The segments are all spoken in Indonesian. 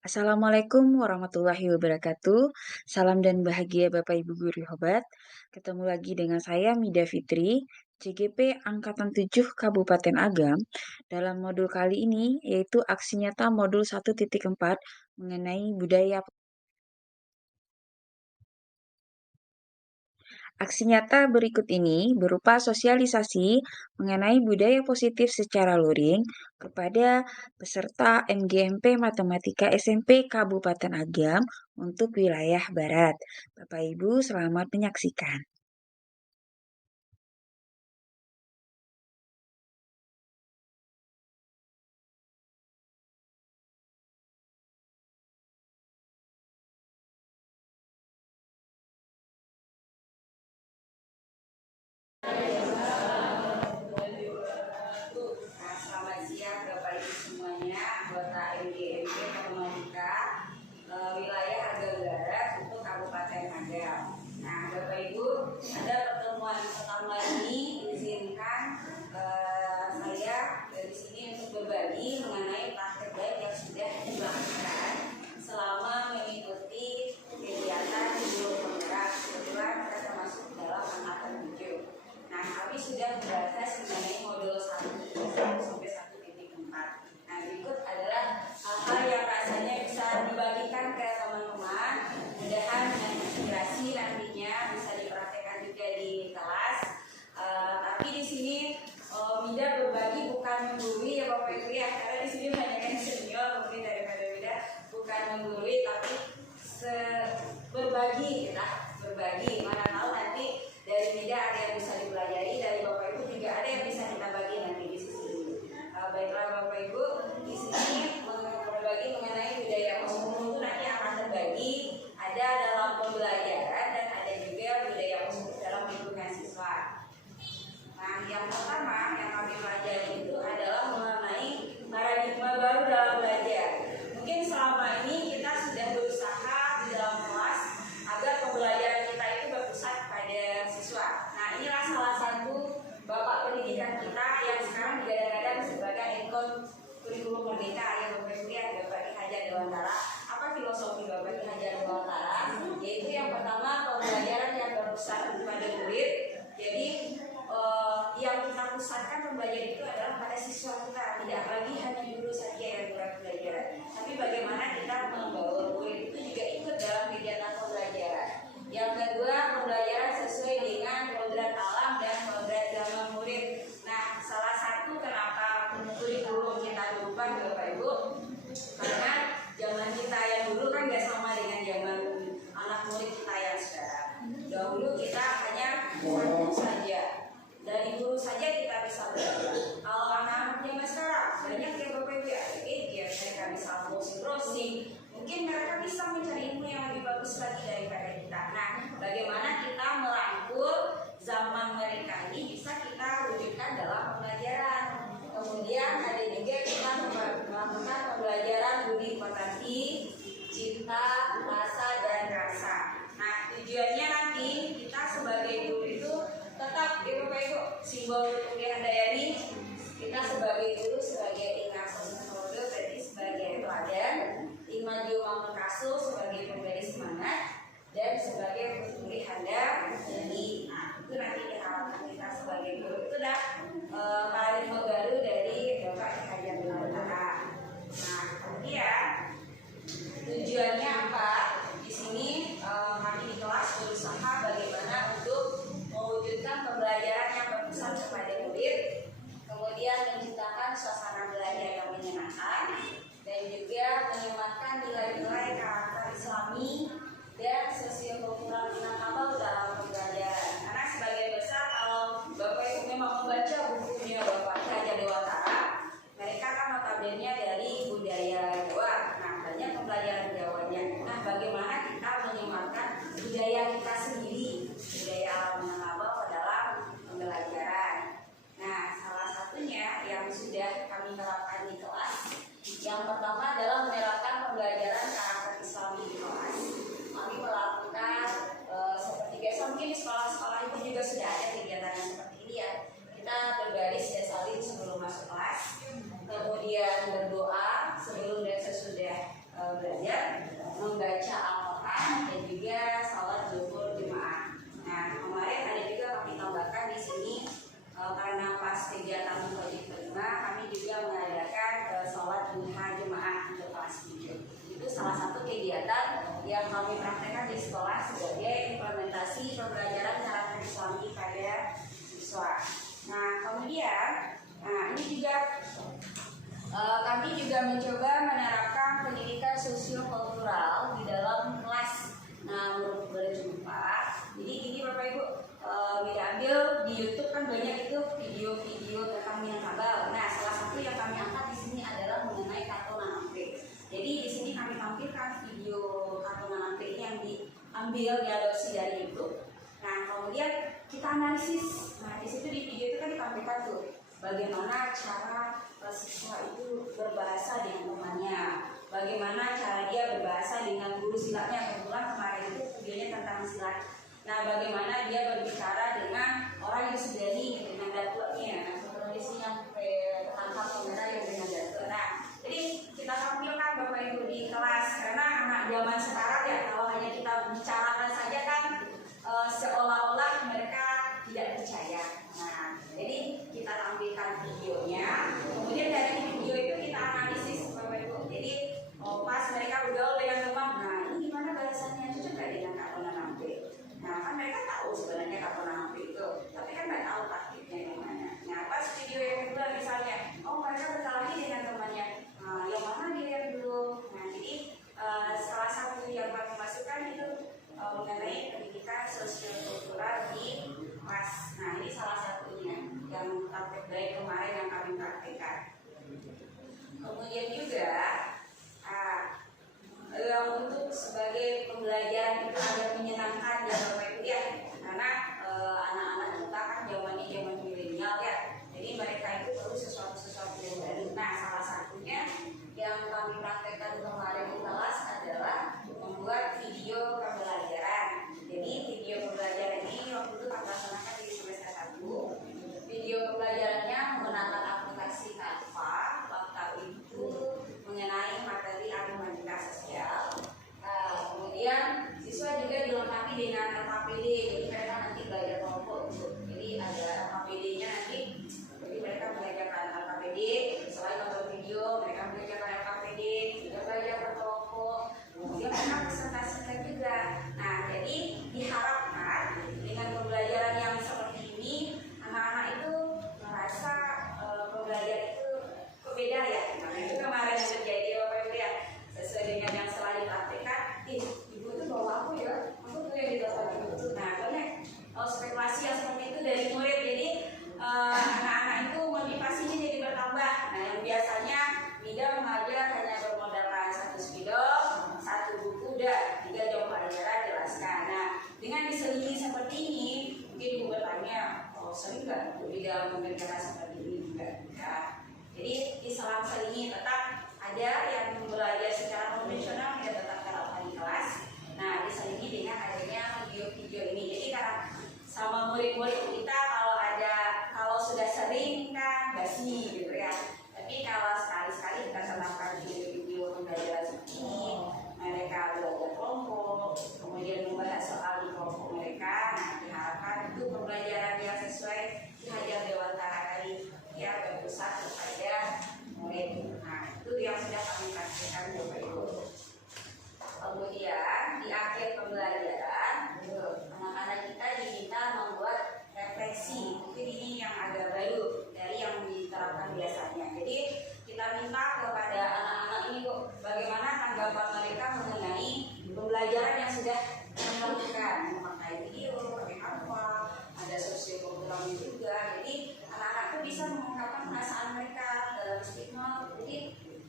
Assalamualaikum warahmatullahi wabarakatuh. Salam dan bahagia Bapak Ibu Guru Hebat. Ketemu lagi dengan saya Mida Fitri, CGP Angkatan 7 Kabupaten Agam. Dalam modul kali ini yaitu aksi nyata modul 1.4 mengenai budaya. Aksi nyata berikut ini berupa sosialisasi mengenai budaya positif secara luring kepada peserta MGMP Matematika SMP Kabupaten Agam untuk wilayah Barat. Bapak Ibu, selamat menyaksikan. Nah, selamat siang Bapak Ibu semuanya, anggota MGMP Matematika wilayah Agam Barat untuk Kabupaten Agam. Nah, Bapak Ibu, ada pertemuan pertama ini izinkan saya dari sini untuk berbagi mengenai praktek baik yang sudah dilakukan selama mengikuti kegiatan di Gunung Penggerak. Kebetulan saya termasuk dalam angkatan 7. Nah, kami sudah berbahas mengenai modul 1 sampai 1.4. Nah, berikut adalah hal-hal yang rasanya bisa dibagikan ke teman-teman. Mudah-mudahan menginspirasi nantinya bisa dipraktekkan juga di kelas. Tapi di sini Mida berbagi bukan menggurui ya Bapak Ibu ya, karena di sini banyak yang senior mungkin daripada Mida, bukan menggurui tapi berbagi kita berbagi. Mana tahu nanti dari Mida ada yang bisa dipelajari, dari Bapak Ibu juga ada yang bisa kita bagi nanti di sini. Baiklah Bapak Ibu, di sini berbagi mengenai budaya positif itu nanti akan terbagi ada dalam pembelajaran dan ada juga budaya positif dalam lingkungan siswa. Nah, yang pertama yang kami pelajari itu adalah mengenai paradigma baru dalam belajar. Mungkin selama ini kita sudah berusaha di dalam kelas agar pembelajaran kita itu berpusat pada siswa. Nah, inilah salah satu bapak pendidikan kita yang sekarang digadang-gadang sebagai ikon kurikulum merdeka ya Bapak Ibu ya, Bapak Ki Hajar Dewantara. Apa filosofi Bapak Ki Hajar Dewantara? Yaitu yang pertama pembelajaran yang berpusat pada murid. Jadi yang kita pusatkan pembelajaran itu adalah pada siswa kita, tidak lagi hanya guru saja yang belajar, tapi bagaimana kita membawa murid itu juga ikut dalam kegiatan pembelajaran. Yang kedua, pembelajaran sesuai dengan kodrat alam dan kodrat zaman murid. Nah, salah satu kenapa kurikulum kita berubah Bapak Ibu, karena zaman kita yang dulu kan gak sama dengan zaman anak murid kita yang sekarang. Dahulu kita hanya satu saja, dari guru saja kita bisa belajar. Kalau anak-anak zaman sekarang banyak ya Bapak Ibu ya, mereka bisa browsing, mungkin mereka bisa mencari ilmu yang lebih bagus lagi daripada kita. Nah, bagaimana kita merangkul zaman mereka ini bisa kita wujudkan dalam pembelajaran. Kemudian ada juga kita melakukan pembelajaran budi pekerti, cinta, rasa dan rasa. Nah, tujuannya nanti kita sebagai guru itu tetap Bapak Ibu simbol kemudian dayani, kita sebagai guru sebagai ingat sesuatu berarti sebagai teladan, imaju mengkasu sebagai pemberi semangat dan sebagai pemberi handal. Jadi itu nanti diharapkan kita sebagai guru itu dah paradigma baru dari Bapak Ki Hajar Dewantara. Nah, kemudian tujuannya apa? Di sini kami di kelas berusaha bagaimana untuk mewujudkan pembelajaran yang berpusat kepada murid, kemudian menciptakan suasana belajar yang menyenangkan, dan juga menyematkan nilai-nilai karakter Islami dan sosiokultural Minangkabau dalam pembelajaran. Karena sebagai besar kalau Bapak Ibu memang membaca bukunya Bapak Ki Hajar Dewantara, mereka kan notabene dari budaya Jawa. Nah, banyak pembelajaran Jawanya. Nah, bagaimana kita menyematkan budaya kita sendiri, budaya alam Minangkabau dalam pembelajaran. Nah, salah satunya yang sudah kami terapkan di kelas, yang pertama adalah menerapkan pembelajaran karakter Islami di kelas. Kami melakukan seperti biasa, mungkin di sekolah-sekolah itu juga sudah ada kegiatan yang seperti ini ya. Kita berbaris dan saling sebelum masuk kelas, kemudian berdoa sebelum dan sesudah belajar. pelatihan jemaah untuk kelas video. Itu salah satu kegiatan yang kami praktekkan di sekolah sebagai implementasi pembelajaran cara Islami pada siswa. Nah kemudian, ini juga kami juga mencoba menerapkan pendidikan sosiokultural di dalam kelas. Nah menurut berjumpa, jadi ini Bapak Ibu, ambil di YouTube kan banyak itu video-video tentang Minangkabau. Nah salah satu yang kami angkat di sini adalah mengenai kartu Nanampe. Jadi di sini kami tampilkan video kartu Nanampe ini yang diambil diadopsi dari YouTube. Nah kemudian kita analisis. Nah di situ di video itu kan ditampilkan tuh bagaimana cara siswa itu berbahasa dengan temannya, bagaimana cara dia berbahasa dengan guru silatnya. Kebetulan kemarin itu videonya tentang silat. Nah bagaimana dia berbicara dengan orang yang disegani dengan datuknya. Nah kondisi yang ketangkap kamera yang dengan datuk. Nah jadi kita tampilkan Bapak Ibu di kelas, karena anak zaman sekarang ya kalau hanya kita bicarakan saja kan seolah-olah mereka tidak percaya. Nah jadi kita tampilkan videonya, kemudian dari video itu kita analisis Bapak Ibu. Jadi pas mereka bergaul dengan teman, nah ini gimana bahasanya, cocok gak dengan kartu Nanampe? Nah kan mereka tahu sebenarnya kartu Nanampe itu, tapi kan nggak tahu taktiknya gimana. Nah pas video yang kedua misalnya, mereka berkelahi dengan temannya, yang mana dilihat dulu. Nah jadi salah satu yang kami masukkan itu mengenai pendidikan sosiokultural di kelas. Nah ini salah satunya yang praktek baik kemarin yang kami praktekkan. Kemudian juga untuk sebagai pembelajaran itu agar menyenangkan ya Bapak Ibu ya, karena anak-anak kita kan zaman milenial ya, jadi mereka itu perlu sesuatu yang baru. Nah salah satunya yang kami praktekkan kemarin di kelas adalah membuat video pembelajaran. Jadi video pembelajaran ini waktu itu kami laksanakan di semester 1. Video pembelajarannya menggunakan aplikasi Canva. Waktu itu mengenai materi argumentika sosial. Kemudian siswa juga dilengkapi dengan LKPD. Jadi mereka nanti belajar kelompok. Jadi ada LKPD-nya nanti. Jadi mereka belajarkan LKPD. Selain nonton video, mereka belajarkan LKPD, juga belajar berkelompok. Kemudian mereka presentasikan juga. Nah, jadi diharapkan dengan pembelajaran yang seperti ini, anak-anak itu merasa pembelajaran itu berbeda ya. Nah, itu kemarin yang terjadi Bapak Ibu ya, sesuai dengan yang setelah dipraktikkan. Ibu tuh bawa aku ya, aku tuh yang dibawa ibu. Nah, banyak spekulasi yang seperti itu dari murid. Jadi anak-anak itu motivasinya jadi bertambah. Nah, yang biasanya Mida mengajar hanya bermodalkan 1 spidol, 1 buku, udah 3 jam pelajaran jelaskan. Nah, dengan diselingi seperti ini, mungkin ibu bertanya, sering nggak ibu Mida mengerjakan seperti ini juga? Ya. Jadi diselang-selingi, tetap ada yang belajar secara konvensional, kita tetap terapkan di kelas. Nah, diselingi dengan adanya video-video ini. Jadi karena sama murid-murid kita kalau sudah sering kan basi gitu ya. Tapi kalau sekali-sekali kita sertakan video-video pembelajaran seperti ini, mereka belajar kelompok, kemudian membahas soal di kelompok mereka. Nah, diharapkan itu pembelajaran yang sesuai dihajar dewantara tadi ya, berpusat kepada murid. Nah, itu yang sudah kami praktikkan Bapak Ibu. Kemudian di akhir pembelajaran, anak-anak kita diminta membuat refleksi. Mungkin ini yang agak baru dari yang diterapkan biasanya. Jadi kita minta kepada anak-anak ini Bu, bagaimana tanggapan mereka mengenai pembelajaran yang sudah dilakukan, memakai video, pakai Canva, ada sosiokulturalnya juga. Jadi anak-anak itu bisa mengungkapkan perasaan mereka dalam stigma. Jadi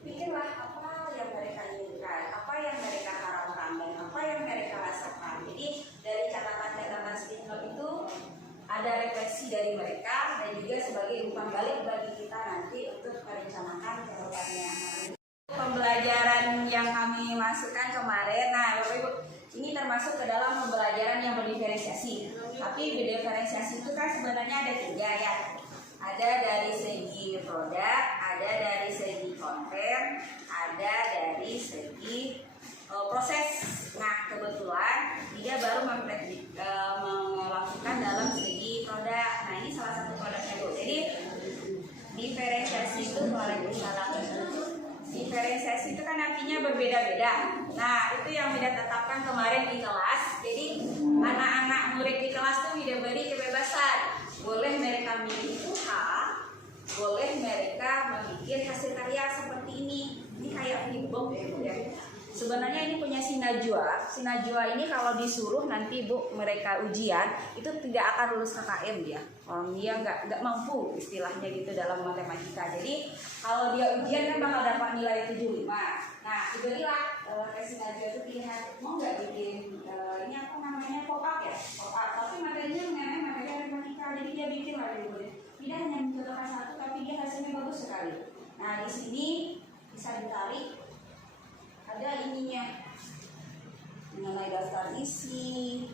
pikirlah apa yang mereka inginkan, apa yang mereka harapkan, dan apa yang mereka rasakan. Jadi dari catatan-catatan stigma itu ada refleksi dari mereka dan juga sebagai umpan balik bagi kita nanti untuk merencanakan ke depannya. Pembelajaran yang kami masukkan kemarin, nah Bapak Ibu, ini termasuk ke dalam pembelajaran yang berdiferensiasi. Tapi berdiferensiasi itu kan sebenarnya ada 3 ya. Ada dari segi produk, ada dari segi konten, ada dari segi proses. Nah kebetulan dia baru melakukan dalam segi produk. Nah ini salah satu produknya Bu. Jadi diferensiasi itu Waalaikumsalam. diferensiasi itu kan artinya berbeda-beda. Nah, itu yang Mida tetapkan kemarin di kelas. Jadi anak-anak murid di kelas tuh Mida beri kebebasan. Boleh mereka milih usaha, boleh mereka membuat hasil karya seperti ini. Ini kayak flipboard ya, Bu ya. Sebenarnya ini punya si Najwa. Si Najwa ini kalau disuruh nanti Bu mereka ujian itu tidak akan lulus KKM dia. Dia nggak mampu istilahnya gitu dalam matematika. Jadi kalau dia ujian kan bakal dapat nilai 75. Nah diberilah si Najwa itu pilihan mau nggak bikin ini apa namanya pop up ya, pop up. Tapi materinya mengenai materi matematika. Jadi dia bikin lah dia. Tidak hanya mencontohkan satu tapi dia hasilnya bagus sekali. Nah di sini bisa ditarik. Ada ininya mengenai daftar isi,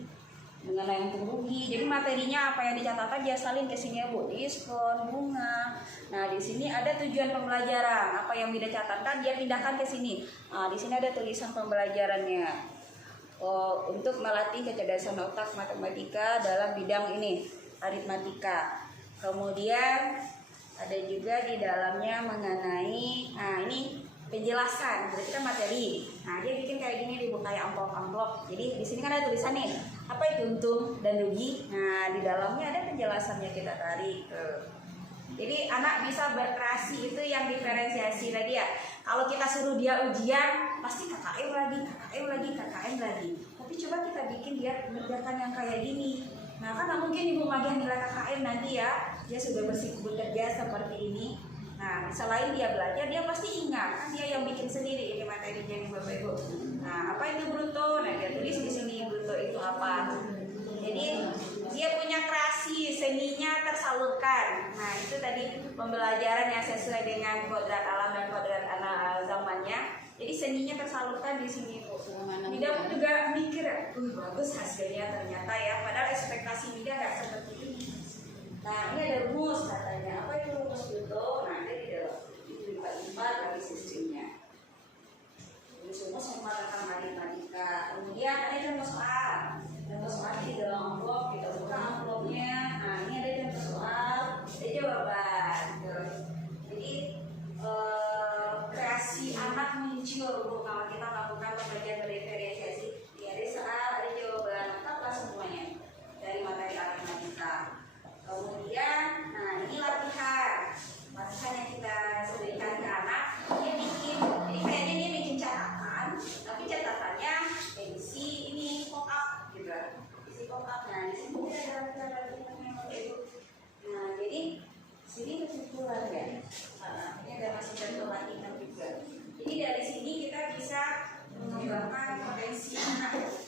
mengenai untung rugi. Jadi materinya apa yang dicatatkan dia salin ke sini ya Bu, diskon, bunga. Nah di sini ada tujuan pembelajaran, apa yang Mida catatkan dia pindahkan ke sini. Nah di sini ada tulisan pembelajarannya. Untuk melatih kecerdasan otak matematika dalam bidang ini aritmatika. Kemudian ada juga di dalamnya mengenai, nah ini penjelasan, berarti kan materi. Nah dia bikin kayak gini di buku kayak amplop. Jadi di sini kan ada tulisan nih, apa itu untung dan rugi. Nah di dalamnya ada penjelasannya kita tarik. Jadi anak bisa berkreasi itu yang diferensiasi tadi ya. Kalau kita suruh dia ujian, pasti KKM lagi. Tapi coba kita bikin dia mengerjakan yang kayak gini. Nah kan mungkin Ibu Magia nilai KKM nanti ya, dia sudah bekerja seperti ini. Nah, selain dia belajar, dia pasti ingat kan dia yang bikin sendiri ini materinya nih Bapak Ibu. Nah, apa itu bruto? Nah, dia tulis di sini bruto itu apa. Jadi dia punya kreasi, seninya tersalurkan. Nah, itu tadi pembelajaran yang sesuai dengan kodrat alam dan kodrat anak zamannya. Jadi seninya tersalurkan di sini Bu. Mida pun juga mikir, bagus hasilnya ternyata ya. Padahal ekspektasi Mida nggak seperti ini. Nah, ini ada rumus katanya. Apa itu rumus bruto? Nah, ada di dalam. Itu lipat-lipat dari sistemnya. Rumus sama tentang aritmatika. Kemudian ada contoh soal. Contoh soal di dalam amplop, kita buka amplopnya. Nah, ini ada contoh soal, ada jawaban. Jadi kreasi anak muncul Bu kalau kita melakukan pembelajaran diferensiasi. Ada soal, ada jawaban, lengkaplah semuanya dari materi aritmatika. Kemudian, nah ini latihan yang kita berikan ke anak. Dia bikin, jadi kayaknya dia bikin catatan, tapi catatannya edisi ini pop up gitu, edisi pop up. Nah di sini kita ada latihan itu. Nah jadi sini kesimpulan ya. Ini ada masih contoh latihan juga. Jadi dari sini kita bisa mengembangkan potensi anak.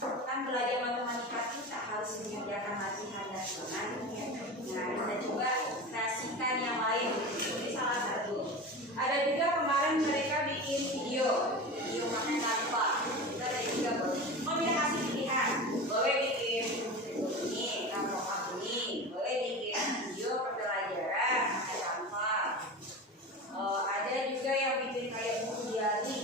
Kan belajar matematika kita harus menyediakan latihan dan sebenarnya. Nah, kita coba kreasikan yang lain. Ini salah satu. Ada juga kemarin mereka bikin video pakai Canva. Kita ada juga boleh kasih pilihan. Boleh bikin ini, Canva ini. Boleh bikin video pembelajaran pakai Canva. Ada juga yang bikin kayak buku diari.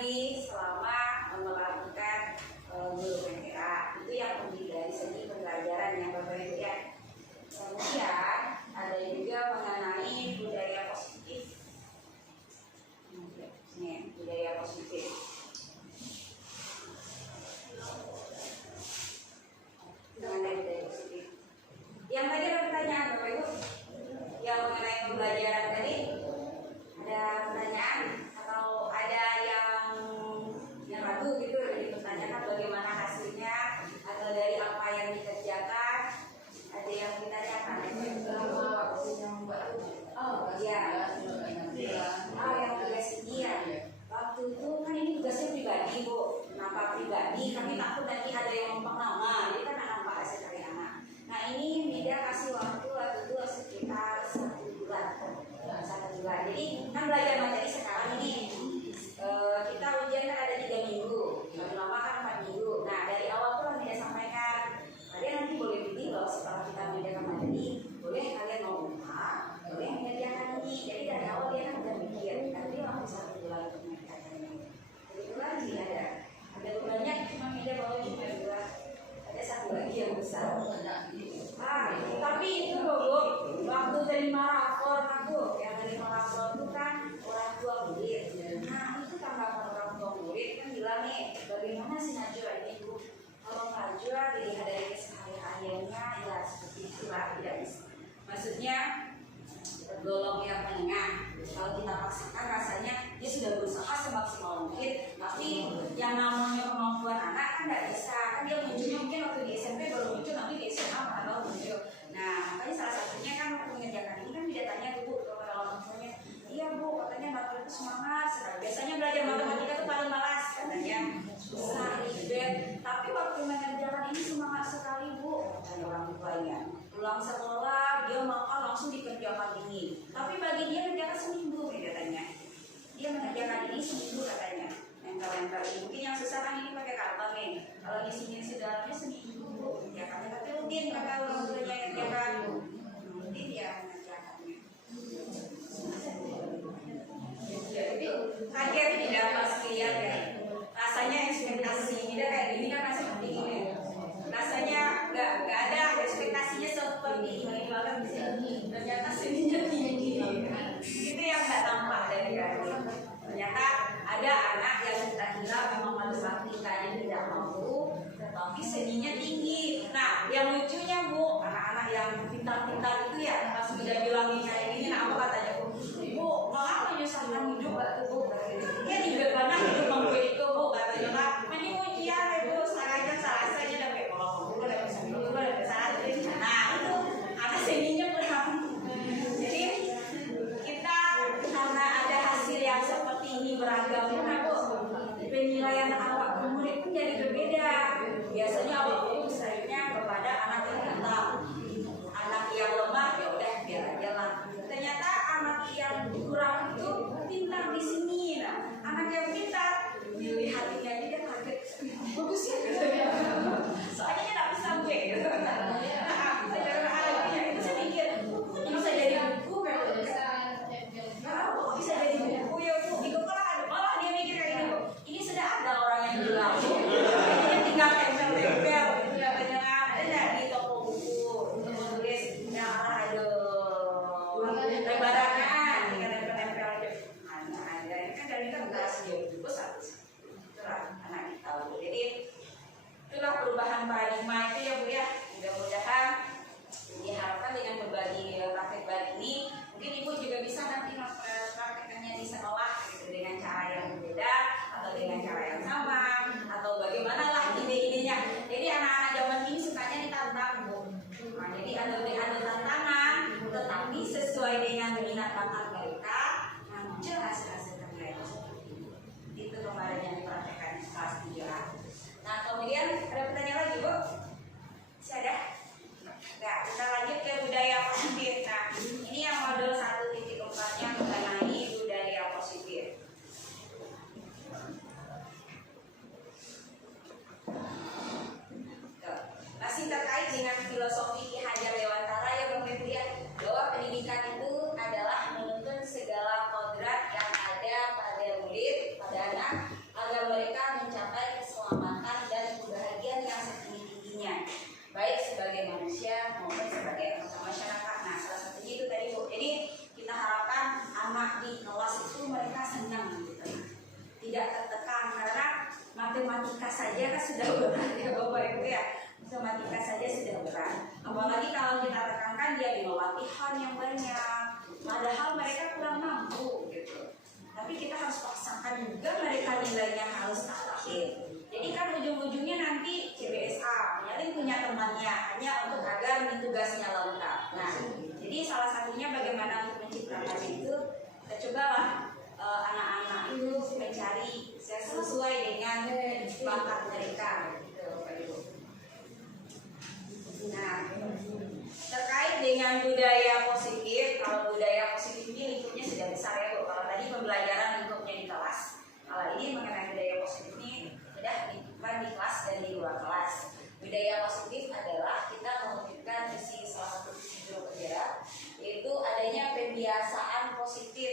lagi selama melakukan guru PTK. Itu yang penting dari segi pembelajaran ya Bapak Ibu ya. Kemudian ada juga mengenai budaya positif. Ini budaya positif. Mengenai budaya positif. Yang tadi ada pertanyaan Bapak Ibu, yang mengenai pembelajaran tadi ada pertanyaan atau ada yang ragu gitu, dipertanyakan bagaimana hasilnya atau dari apa yang dikerjakan, ada yang ditanyakan. Oh iya, yang tugas ini ya. Waktu itu kan ini tugasnya pribadi Bu. Kenapa pribadi? Kami takut nanti ada yang numpang nama, jadi kan nampak hasil karya anak. Nah ini Mida kasih waktu itu sekitar 1 bulan. Jadi kan belajar materi sekarang ini kita ujian kan ada 3 minggu, lama kan 4 minggu. Nah dari awal tuh Mida sampaikan, kalian nanti boleh pilih loh setelah kita mengerjakan materi, boleh kalian mau buka, boleh mengerjakan ini. Jadi dari awal dia kan udah mikir, nanti waktu 1 bulan untuk mengerjakan ini. Kebetulan sih ada banyak, cuma Mida bawa cuma 2, ada 1 lagi yang besar. Tapi itu loh waktu terima rapor aku, yang terima rapor itu kan orang tua murid. Nah itu tanggapan orang tua murid kan bilang nih, bagaimana sih Najwa ini Bu? Kalau Najwa dilihat dari kesehariannya ya seperti itulah, tidak bisa. Maksudnya tergolong yang menengah. Kalau kita paksakan rasanya dia sudah berusaha semaksimal mungkin, tapi yang namanya kemampuan anak kan nggak bisa. Kan dia munculnya mungkin waktu di SMP baru muncul, nanti di SMA baru muncul. Nah makanya salah satunya kan waktu mengerjakan ini kan dia tanya Bu kepada orang tuanya, iya Bu katanya bapak itu semangat, biasanya belajar matematika itu paling malas katanya, susah ribet, tapi waktu mengerjakan ini semangat sekali Bu katanya orang tuanya. Pulang sekolah dia makan langsung dikerjakan ini, tapi bagi dia mengerjakan seminggu katanya. Dia mengerjakan ini seminggu katanya. Mental ini mungkin yang susah kan ini pakai karton nih. Kalau di sini dalamnya seminggu Bu mengerjakannya, tapi rutin kata orang tuanya kerjakan. Rutin ya mengerjakannya. Jadi kaget tidak pas lihat ya. Rasanya ekspektasi tidak kayak gini kan masih seperti ini. Rasanya nggak ada ekspektasinya seperti ini banget di sini. Ternyata sininya tinggi. Itu yang nggak tampak dari kami. Ternyata ada anak yang kita kira memang matematikanya tidak mampu, saja kan sudah berat ya Bapak Ibu ya. Matematika saja sudah berat. Apalagi kalau kita tekankan dia di latihan yang banyak. Padahal mereka kurang mampu gitu. Tapi kita harus paksakan juga mereka nilainya harus aktif. Jadi kan ujung-ujungnya nanti CBSA, nyalin punya temannya hanya untuk agar tugasnya lengkap. Nah, jadi salah satunya bagaimana untuk menciptakan itu, kita cobalah anak-anak itu mencari sesuai dengan bakat mereka. Gitu, Bapak Ibu. Nah, terkait dengan budaya positif, kalau budaya positif ini lingkupnya sudah besar ya Bu. Kalau tadi pembelajaran lingkupnya di kelas, kalau ini mengenai budaya positif ini sudah lingkupan di kelas dan di luar kelas. Budaya positif adalah kita mewujudkan visi salah satu visi guru kerja, yaitu adanya pembiasaan positif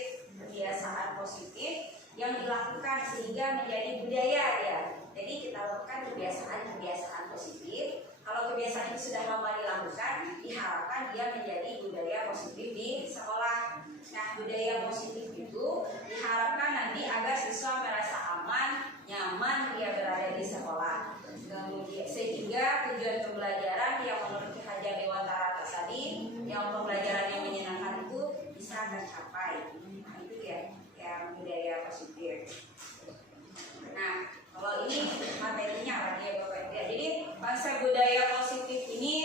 yang dilakukan sehingga menjadi budaya ya. Jadi kita lakukan kebiasaan positif. Kalau kebiasaan itu sudah lama dilakukan, diharapkan dia menjadi budaya positif di sekolah. Nah, budaya positif itu diharapkan nanti agar siswa merasa aman, nyaman dia berada di sekolah. Kemudian sehingga tujuan pembelajaran yang menurut Ki Hajar Dewantara tadi, yang pembelajaran yang menyenangkan itu bisa tercapai. Nah, itu ya yang budaya positif. Nah, kalau ini materinya lagi ya Bapak Ibu. Jadi konsep budaya positif ini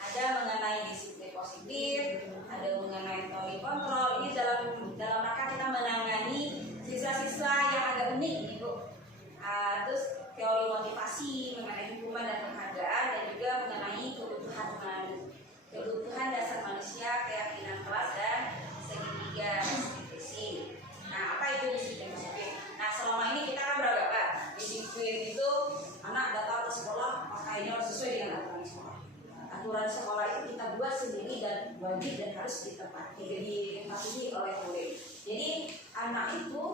ada mengenai disiplin positif, ada mengenai teori kontrol. Ini dalam rangka kita menangani siswa-siswa yang agak unik nih Bu. Terus teori motivasi mengenai hukuman dan penghargaan, dan juga mengenai kebutuhan dasar manusia, keyakinan kelas dan segitiga disiplin. Nah, apa itu disiplin positif? Nah, selama ini kita kan beragam. Disiplin itu anak datang ke sekolah pakainya harus sesuai dengan aturan sekolah. Aturan sekolah itu kita buat sendiri dan wajib dan harus dipatuhi oleh murid. Jadi anak itu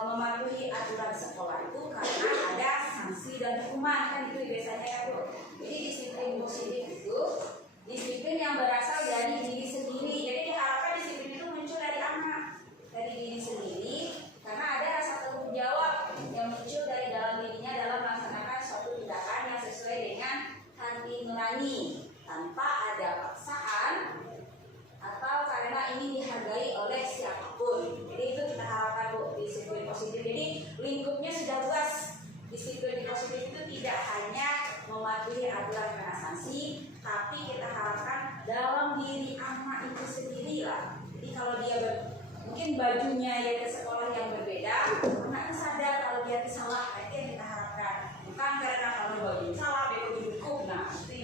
mematuhi aturan sekolah itu karena ada sanksi dan hukuman, kan itu biasanya ya Bu. Jadi disiplin positif itu disiplin yang berasal dari diri sendiri. Jadi diharapkan disiplin itu muncul dari anak, dari diri sendiri, karena ada rasa tanggung jawab yang muncul dari dalam dirinya dalam melaksanakan suatu tindakan yang sesuai dengan hati nurani tanpa ada paksaan atau karena ini dihargai oleh siapapun. Jadi itu kita harapkan Bu, disiplin positif. Jadi lingkupnya sudah luas. Disiplin positif itu tidak hanya mematuhi aturan kena sanksi, tapi kita harapkan dalam diri anak itu sendiri lah. Jadi kalau dia mungkin bajunya ya ke sekolah yang berbeda, anaknya sadar kalau dia salah. Itu yang kita harapkan. Bukan karena kalau baju salah, baju dihukum. Nah, itu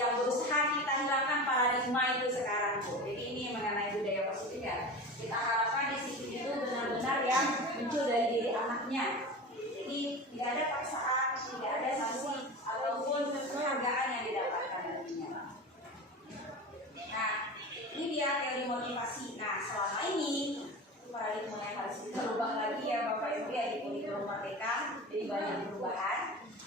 yang berusaha kita hilangkan paradigma itu sekarang Bu. Jadi ini mengenai budaya positif ya. Kita harapkan disiplin itu benar-benar yang muncul dari diri anaknya. Jadi tidak ada paksaan, tidak ada sanksi ataupun penghargaan yang didapatkan nantinya. Nah, ini dia teori motivasi. Nah, selama ini paradigma yang harus kita ubah lagi ya Bapak Ibu ya, di kurikulum Merdeka. Jadi banyak perubahan.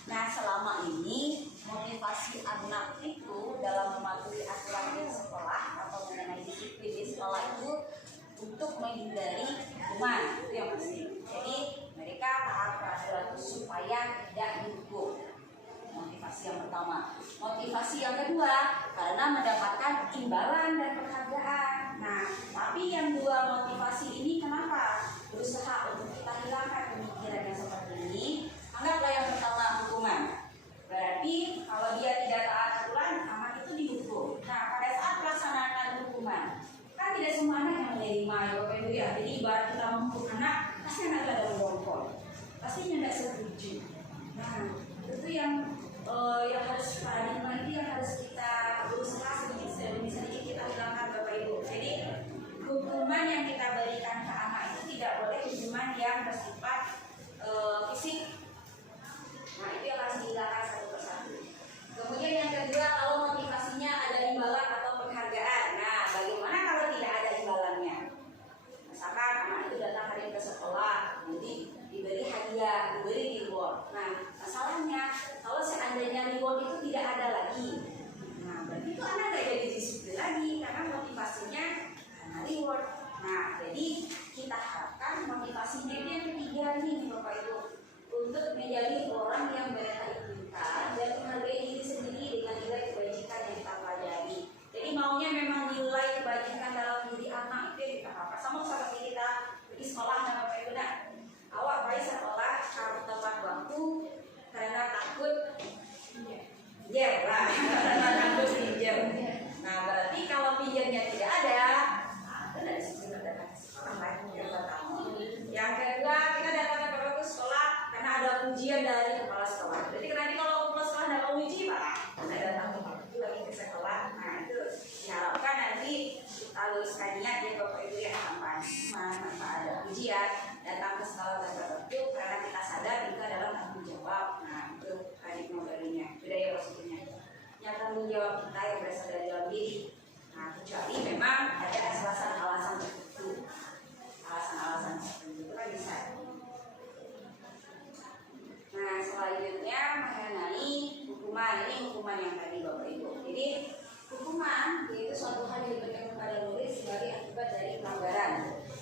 Nah, selama ini motivasi anak itu dalam mematuhi aturan di sekolah atau mengenai disiplin di sekolah itu untuk menghindari hukuman, itu yang pasti. Jadi mereka taat peraturan itu supaya tidak dihukum. Motivasi yang pertama. Motivasi yang kedua, karena mendapatkan imbalan dan penghargaan. Nah, tapi yang dua motivasi ini kenapa berusaha untuk kita hilangkan pemikiran yang seperti ini? Anggaplah yang pertama hukuman. Berarti kalau dia tidak taat aturan, anak itu dihukum. Nah, pada saat pelaksanaan hukuman, kan tidak semua anak yang menerima ya Bapak Ibu ya. Jadi ibarat kita menghukum anak, pasti anak itu ada wongkol, pastinya tidak setuju. Nah, itu yang harus paradigma itu yang harus kita berusaha sedikit demi sedikit kita hilangkan Bapak Ibu. Jadi hukuman yang kita berikan ke anak itu tidak boleh hukuman yang bersifat fisik. Nah, itu yang harus dihilangkan satu persatu. Kemudian yang kedua, kalau motivasinya ada imbalan atau penghargaan. Nah, bagaimana kalau tidak ada imbalannya? Misalkan anak itu datang hari ke sekolah, nanti diberi hadiah, diberi reward. Nah, masalahnya kalau seandainya reward itu tidak ada lagi, nah berarti itu anak nggak jadi disiplin lagi karena motivasinya karena reward. Nah, jadi kita harapkan motivasinya itu yang ketiga nih Bapak Ibu, untuk menjadi ujian dari kepala sekolah. Jadi nanti kalau kepala sekolah nggak mau uji pak, saya datang itu lagi ke sekolah. Nah itu diharapkan nanti kalau sekalinya dia bapak ibu yang tampan, tanpa ada ujian datang ke sekolah tertentu karena kita sadar itu adalah tanggung jawab. Nah itu adik modalnya, budaya positifnya. Yang tanggung jawab kita yang berasal dari dalam diri. Nah kecuali memang ada alasan-alasan tertentu, alasan-alasan tertentu itu kan bisa. Nah selanjutnya mengenai hukuman, ini hukuman yang tadi bapak ibu. Jadi hukuman yaitu suatu hal yang diberikan kepada murid sebagai akibat dari pelanggaran.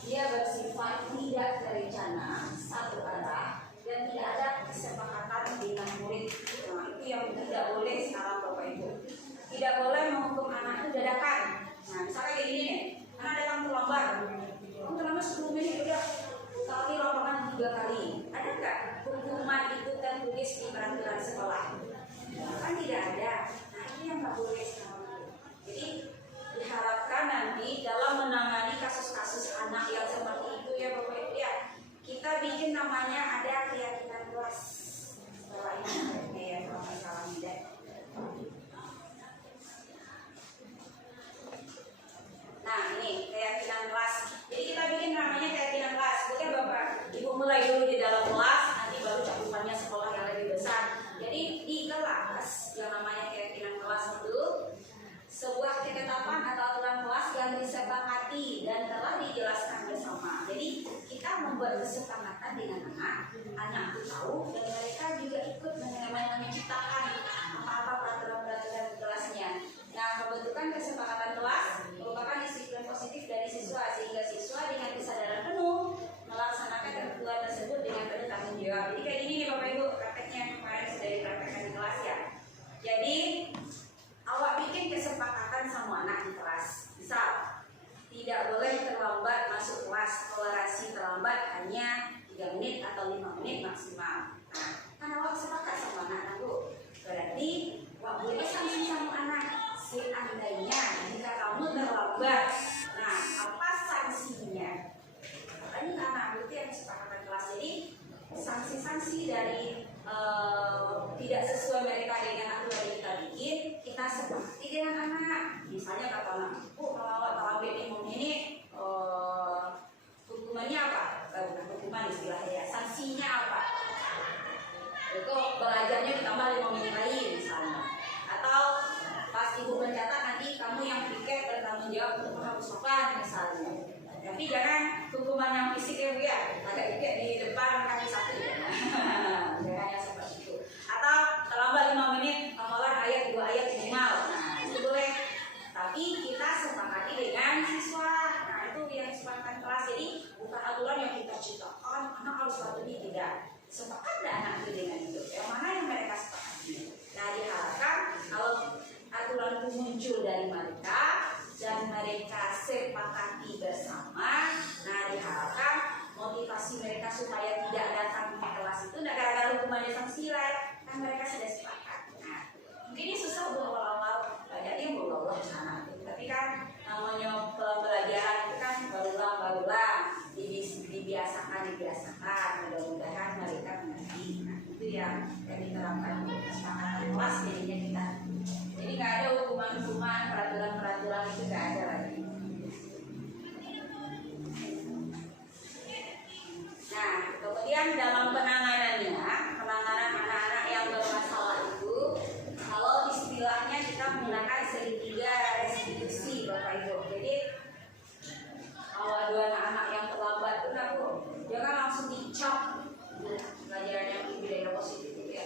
Dia bersifat tidak terencana, satu arah, dan tidak ada kesepakatan dengan murid. Nah itu yang tidak boleh sekarang bapak ibu. Tidak boleh menghukum anak itu dadakan. Nah misalnya kayak gini nih, anak datang terlambat, kamu terlambat 10 menit udah kali lapangan 3 kali. Ada nggak hukuman itu tertulis di peraturan sekolah? Kan tidak ada. Nah ini yang nggak boleh sekarang. Jadi diharapkan nanti dalam menangani kasus-kasus anak yang seperti itu ya bapak ibu ya, kita bikin namanya ada keyakinan kelas. Setelah ini ya salam tidak. Nah ini keyakinan kelas. Jadi kita bikin namanya keyakinan kelas. Bukan bapak ibu mulai dulu di dalam kelas, nanti baru cakupannya sekolah yang lebih besar. Jadi di kelas yang namanya keyakinan kelas itu sebuah ketetapan atau aturan kelas yang disepakati dan telah dijelaskan bersama. Jadi kita membuat kesepakatan dengan anak itu tahu dan mereka juga ikut menciptakan apa-apa peraturan-peraturan kelasnya. Nah pembentukan kesepakatan kelas merupakan disiplin positif dari siswa sehingga siswa dengan kesadaran penuh melaksanakan ketentuan tersebut dengan penuh tanggung jawab. Jadi kayak gini nih bapak ibu prakteknya kemarin sudah dipraktekkan di kelas ya. Jadi awak bikin kesepakatan sama anak di kelas. Misal tidak boleh terlambat masuk kelas, toleransi terlambat hanya 3 menit atau 5 menit maksimal. Nah kan awak sepakat sama anak bu, berarti awak boleh sanksi sama anak. Seandainya jika kamu terlambat, nah apa sanksinya? Ini anak itu yang kesepakatan kelas. Jadi sanksi-sanksi dari tidak sesuai mereka dengan aturan yang kita bikin, kita sepakati dengan anak. Misalnya kata anak, bu kalau awak terlambat ini hukumannya apa? Bukan hukuman istilahnya ya, sanksinya apa? Itu belajarnya ditambah 5 menit lagi misalnya. Atau pas ibu mencatat nanti kamu yang piket bertanggung jawab untuk menghapuskan misalnya. Tapi jangan hukuman yang fisik ya bu ya, agak piket di depan kaki satu ya. Jangan yang seperti itu. Atau terlambat 5 menit hafalan ayat 2 ayat minimal. Nah itu boleh. Tapi kita sepakati dengan siswa. Nah itu yang sepakatan kelas. Jadi bukan aturan yang kita ciptakan anak harus patuhi, tidak. Sepakatlah anak itu dengan itu. Yang mana yang mereka sepakati. Nah diharapkan kalau aturan itu muncul dari mereka dan mereka sepakati bersama. Nah diharapkan motivasi mereka supaya tidak datang ke kelas itu tidak gara-gara hukumannya sanksi kan mereka sudah sepakat. Nah mungkin ini susah untuk awal-awal, banyaknya yang berulang sana. Tapi kan namanya pembelajaran itu kan berulang dibiasakan. Mudah-mudahan mereka mengerti. Nah itu yang diterapkan kesepakatan kelas jadinya kita. Jadi nggak ada hukuman-hukuman, peraturan-peraturan itu nggak ada lagi. Nah, kemudian dalam penanganan anak-anak yang bermasalah itu, kalau istilahnya kita menggunakan segitiga restitusi, Bapak Ibu. Jadi kalau ada anak-anak yang terlambat itu, jangan langsung dicap. Pelajaran yang budaya positif itu ya.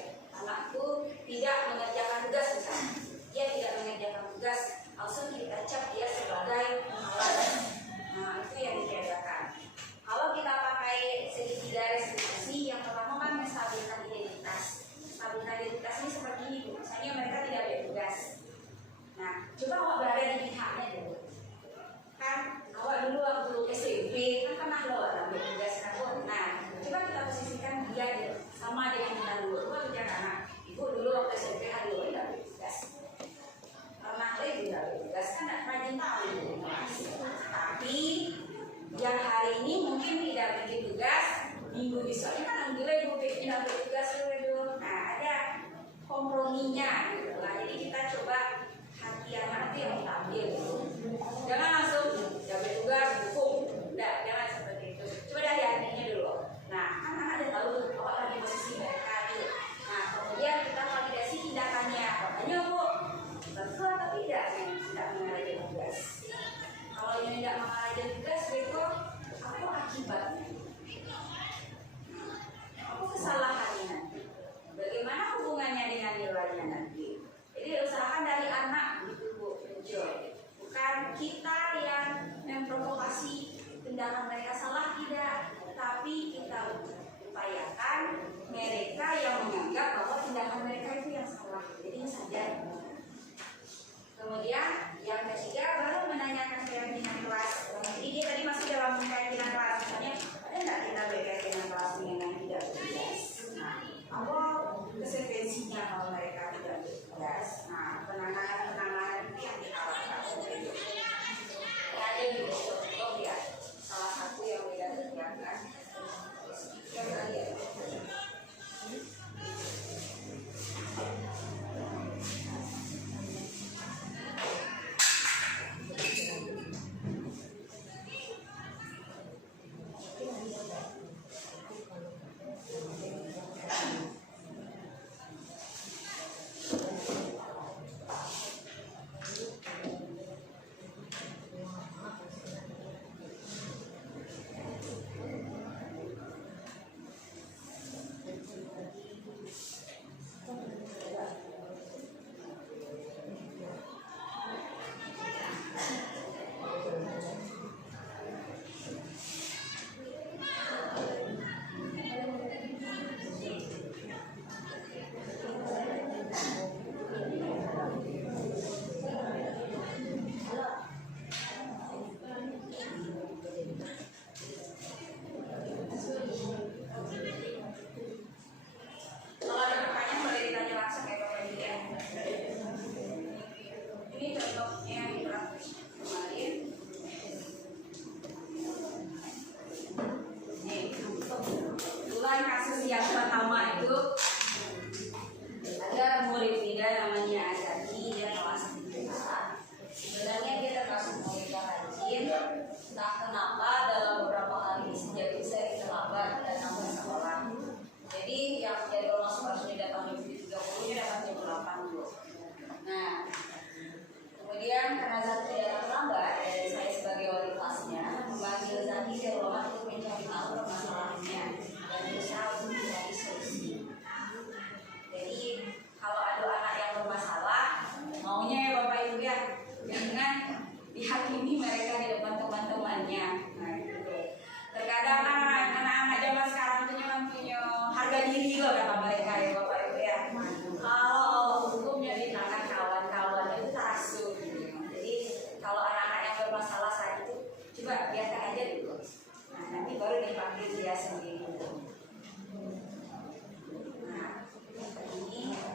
kasus yang pertama itu ada murid Mida namanya Azaki, dia kelas 3. Sebenarnya dia termasuk murid yang rajin, entah kenapa dalam beberapa hari sejak bisa terlambat dan nambah sekolah. Jadi yang jadwal masuk harusnya datang jam 7.30, dia datang jam 8 dulu. Nah, kemudian karena Zaki datang terlambat, dari saya sebagai wali kelasnya memanggil Zaki ke ruangan untuk mencari tahu permasalahannya dan berusaha untuk mencari solusi. Jadi kalau ada anak yang bermasalah, maunya ya Bapak Ibu ya, jangan dihakimi mereka di depan teman-temannya. Nah, gitu. Terkadang anak-anak zaman sekarang punya harga diri loh kata mereka ya Bapak Ibu ya. Kalau hukumnya di tangan kawan-kawan itu terasuk. Jadi kalau anak-anak yang bermasalah saat itu coba biarkan aja dulu. Nah, nanti baru dipanggil dia sendiri. Nah, ini kali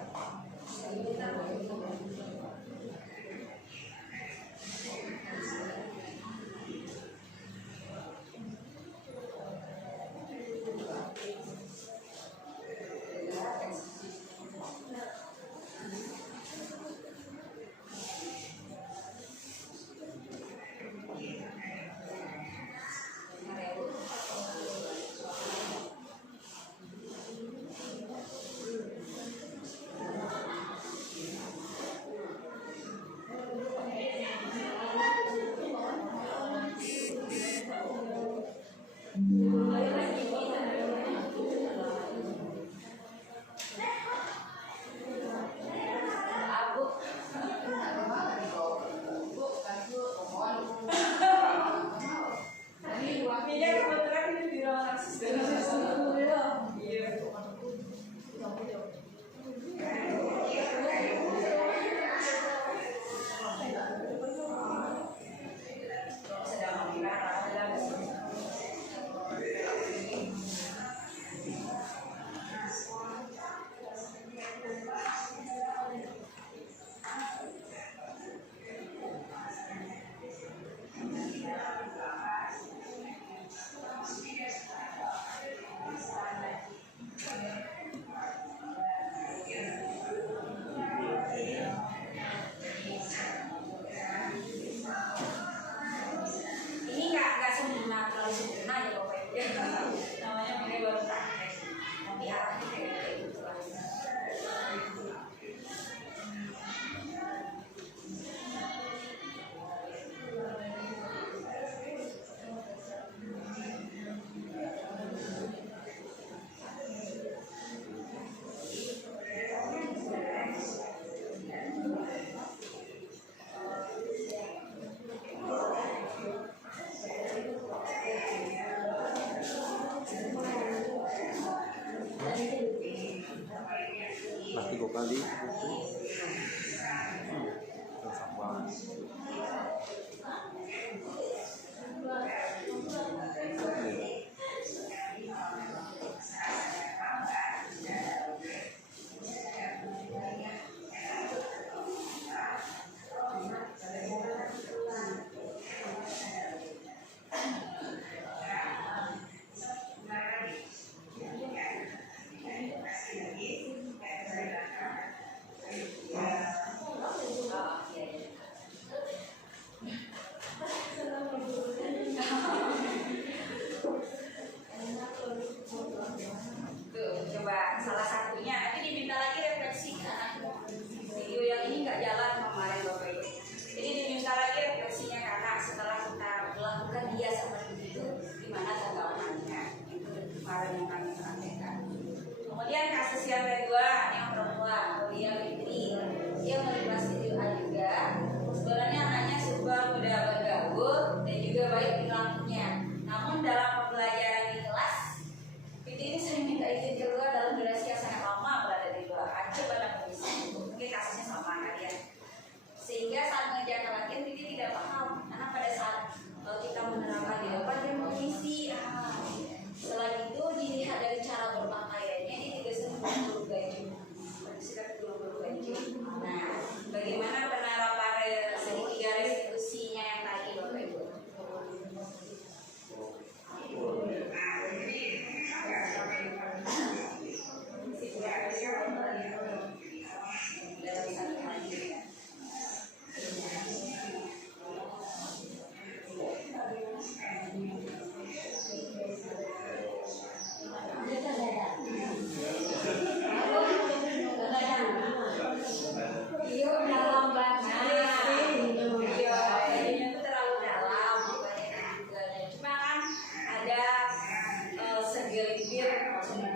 setelah itu dilihat dari cara berpakaiannya, ini juga sering bergaya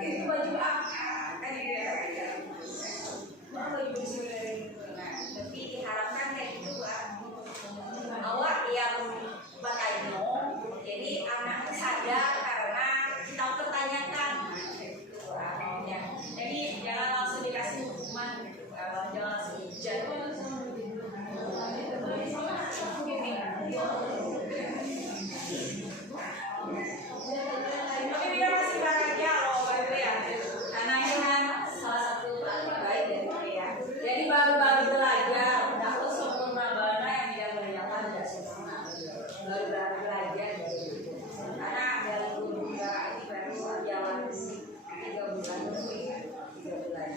itu baju apa kan gitu ya. Wah, baju sebenarnya. Nah, tapi diharapkan kayak gitu kan. Awak yang batayno, jadi anak sadar karena kita pertanyakan. Ya. Jadi jangan langsung dikasih hukuman, jangan langsung ijat. Tapi dia masih bahagia loh, Bapak ya. Karena ini kan salah satu anak baik dari Korea. Jadi baru-baru belajar, tidak sempurna bana yang tidak menanyakan tidak sempurna. Baru-baru belajar. Karena dari guru juga ini baru jalan 3 bulan lebih, 3 bulan.